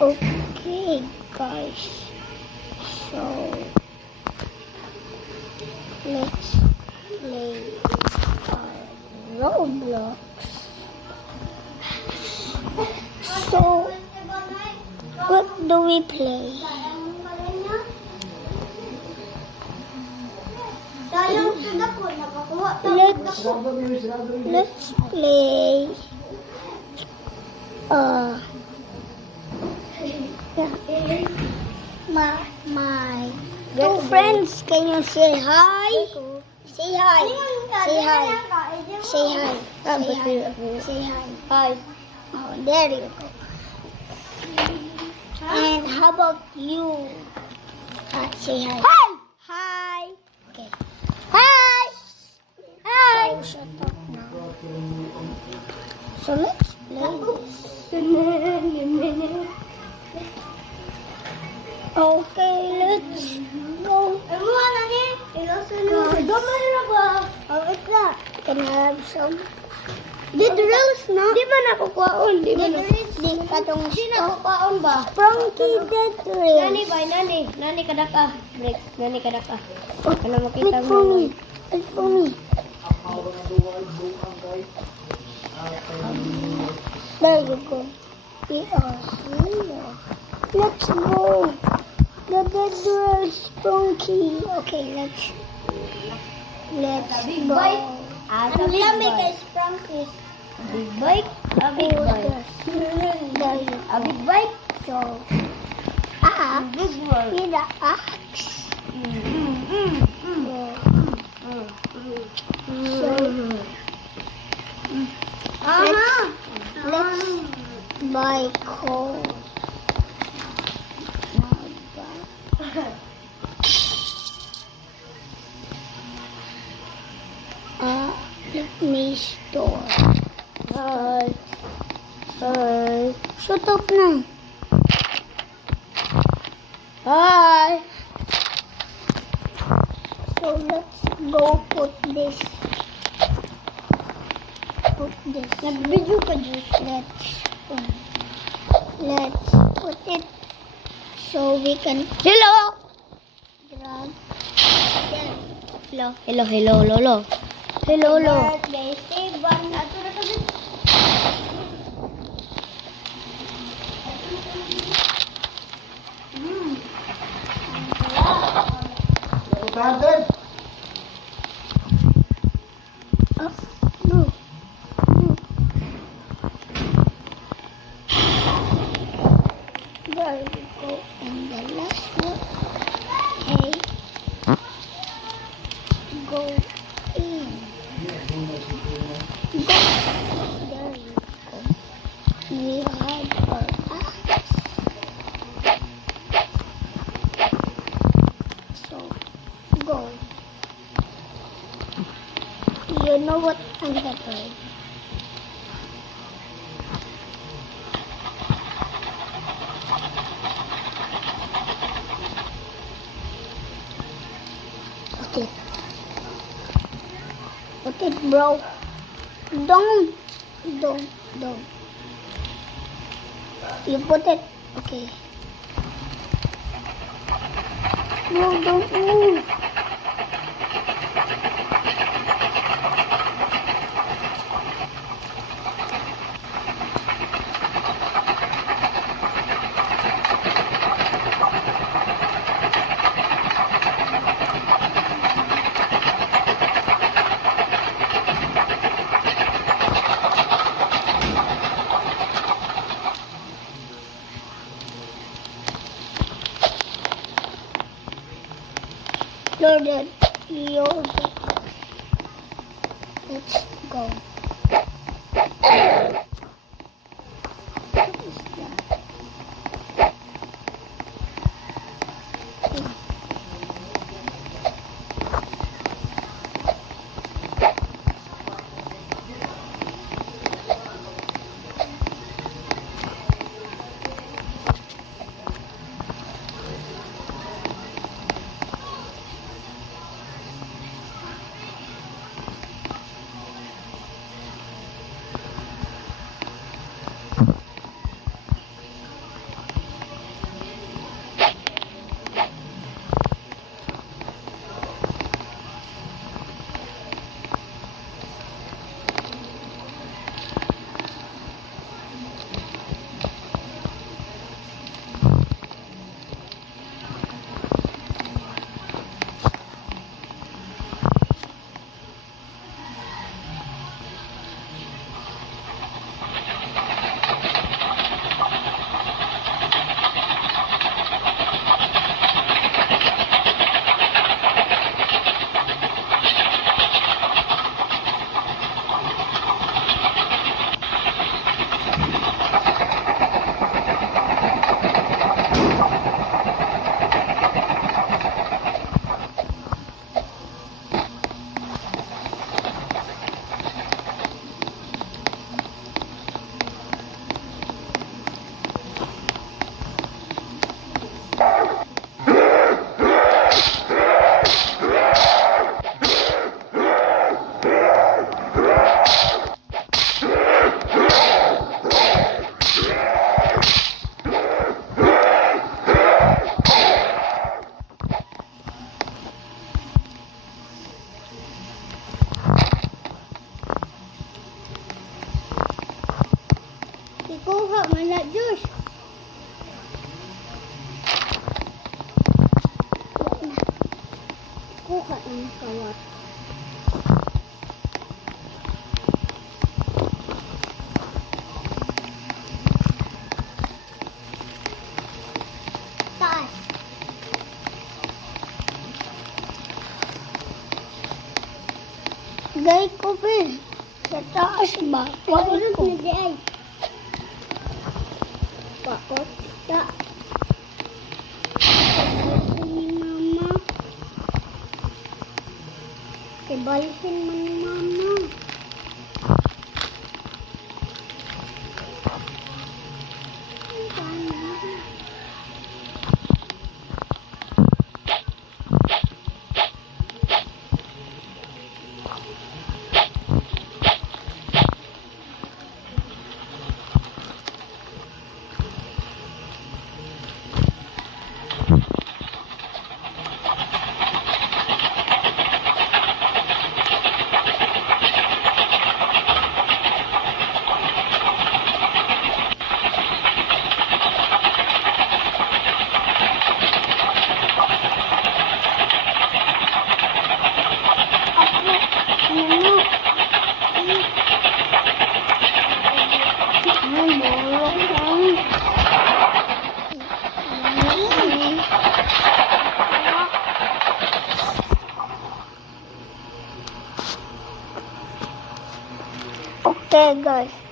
Okay, guys. So, let's play Roblox. So, what do we play? Let's play my two friends. Can you say hi? Say hi. Say hi. Say hi. Say hi. Say hi. Hi. Oh, there you go. And how about you? Say hi. Hi. Hi. Okay. Hi. Hi. So shut up now. So let's play this. Okay, let's go. Can I have some? Did rules no? Di ba nakukuhaon? Di ba Di katong Di na kupaon ba? Sprunky dead Nani reels. ba? Nani kadaka. Break. Nani kadaka. Ano Wait makita for mo? me. Wait for me. There you go. We are here. Let's go. The dead reels Sprunky. Okay, let's Big go. bite. Sa big bite. Sprunky. Big bite. A big bite. There you A big bite. go. Axe. Big one. With the axe. So, let's buy coal. Let me store. Hi. Hi. Shut up na. Hi. So let's go put this. Put this. Nag-video ka, Diyos. Let's put it so we can Hello. grab there. Hello. Hello, Lolo. Hello, Lolo. Birthday, Steven. Ato na to. Oh, no. There we go. And the last one. Hey. Go in. Go. There you go. We had our axe. So, go. You know what I'm doing? Put it. Put it, bro. Don't. You put it. Okay. No, don't move. You're dead. Let's go. What is that? Wala, Diyos. Kuha ang kawat. Taas. Gay ko, Ben. Sa taas ba? Wag ko. ay. Pakot. Ta. Ni Mama. Kay balisin mo ni Mama. Okay, guys.